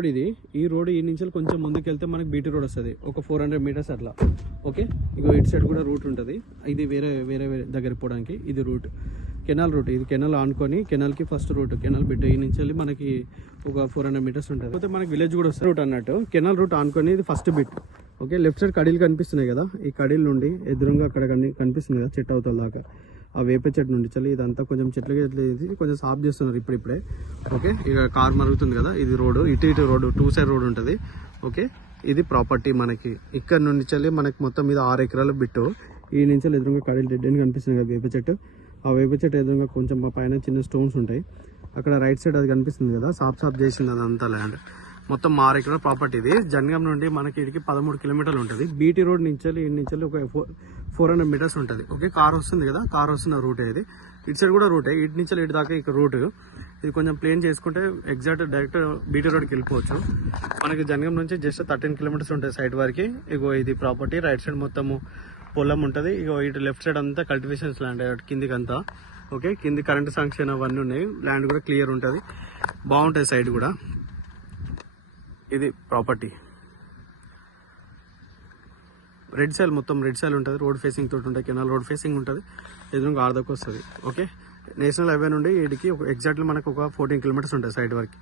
Road ఇది. ఈ road ఈ నుంచి కొంచెం ముందుకు వెళ్తే మనకి బీటీ రోడ్ వస్తుంది, ఒక 400 మీటర్స్ అట్లా. ఓకే, ఇగో ఇటు సైడ్ కూడా రూట్ ఉంటుంది. ఇది వేరే వేరే దగ్గరికి పోవడానికి ఇది రూట్, కెనాల్ రూట్. ఇది కెనాల్ ఆనుకొని కెనాల్కి ఫస్ట్ రూట్, కెనాల్ బిట్ ఈ నుంచి వెళ్ళి మనకి ఒక 400 మీటర్స్ ఉంటుంది. కాకపోతే మనకి విలేజ్ కూడా వస్తుంది రూట్ అన్నట్టు. కెనాల్ రూట్ ఆనుకొని ఇది first bit. Okay, left side కడీలు కనిపిస్తున్నాయి కదా, ఈ కడీల నుండి ఎదురుగా అక్కడ కనిపిస్తుంది కదా చెట్టు అవతల దాకా, ఆ వేప చెట్టు నుండి చల్లి ఇదంతా కొంచెం చెట్లు కొంచెం సాఫ్ చేస్తున్నారు ఇప్పుడిప్పుడే. ఓకే, ఇక కార్ మరుగుతుంది కదా, ఇది రోడ్డు, ఇటు రోడ్డు 2 సైడ్ రోడ్ ఉంటుంది. ఓకే, ఇది ప్రాపర్టీ మనకి. ఇక్కడ నుండి చల్లి మనకి మొత్తం మీద 6 ఎకరాల బిట్టు. ఈ నుంచి ఎదురుగా కడీలు డెడ్ అని కనిపిస్తుంది కదా వేప చెట్టు, ఆ వేప చెట్టు ఎదురుగా కొంచెం మా పైన చిన్న స్టోన్స్ ఉంటాయి. అక్కడ రైట్ సైడ్ అది కనిపిస్తుంది కదా, సాఫ్ చేసింది అదంతా ల్యాండ్. మొత్తం 6 ఎకరాల ప్రాపర్టీ ఇది. జనగాం నుండి మనకి ఇడికి 13 కిలోమీటర్లు ఉంటుంది. బీటీ రోడ్ నుంచి ఒక 400 మీటర్స్ ఉంటుంది. ఓకే, కార్ వస్తుంది కదా, కార్ వస్తున్న రూటే ఇది. ఇటు సైడ్ కూడా రూటే, ఇటు నుంచి ఇటు దాకా ఇక రూట్. ఇది కొంచెం ప్లేన్ చేసుకుంటే ఎగ్జాక్ట్ డైరెక్ట్ బీటీ రోడ్కి వెళ్ళిపోవచ్చు. మనకి జనగాం నుంచి జస్ట్ 13 కిలోమీటర్స్ ఉంటుంది సైడ్ వరకు. ఇగో ఇది ప్రాపర్టీ. రైట్ సైడ్ మొత్తము పొలం ఉంటుంది. ఇగో ఇటు లెఫ్ట్ సైడ్ అంతా కల్టివేషన్స్ ల్యాండ్ కిందికి అంతా. ఓకే, కింది కరెంట్ శాంక్షన్ అవన్నీ ఉన్నాయి. ల్యాండ్ కూడా క్లియర్ ఉంటుంది, బాగుంటుంది సైడ్ కూడా. ఇది ప్రాపర్టీ. రెడ్ సైల్ మొత్తం రెడ్ సైల్ ఉంటుంది, రోడ్ ఫేసింగ్ తోటి ఉంటుంది, కెనాల్ రోడ్ ఫేసింగ్ ఉంటుంది, ఎదురుగా ఆర్దకు వస్తుంది. ఓకే, నేషనల్ హైవే నుండి వీడికి ఎగ్జాక్ట్లీ మనకు ఒక 14 కిలోమీటర్స్ ఉంటుంది సైడ్ వరకు.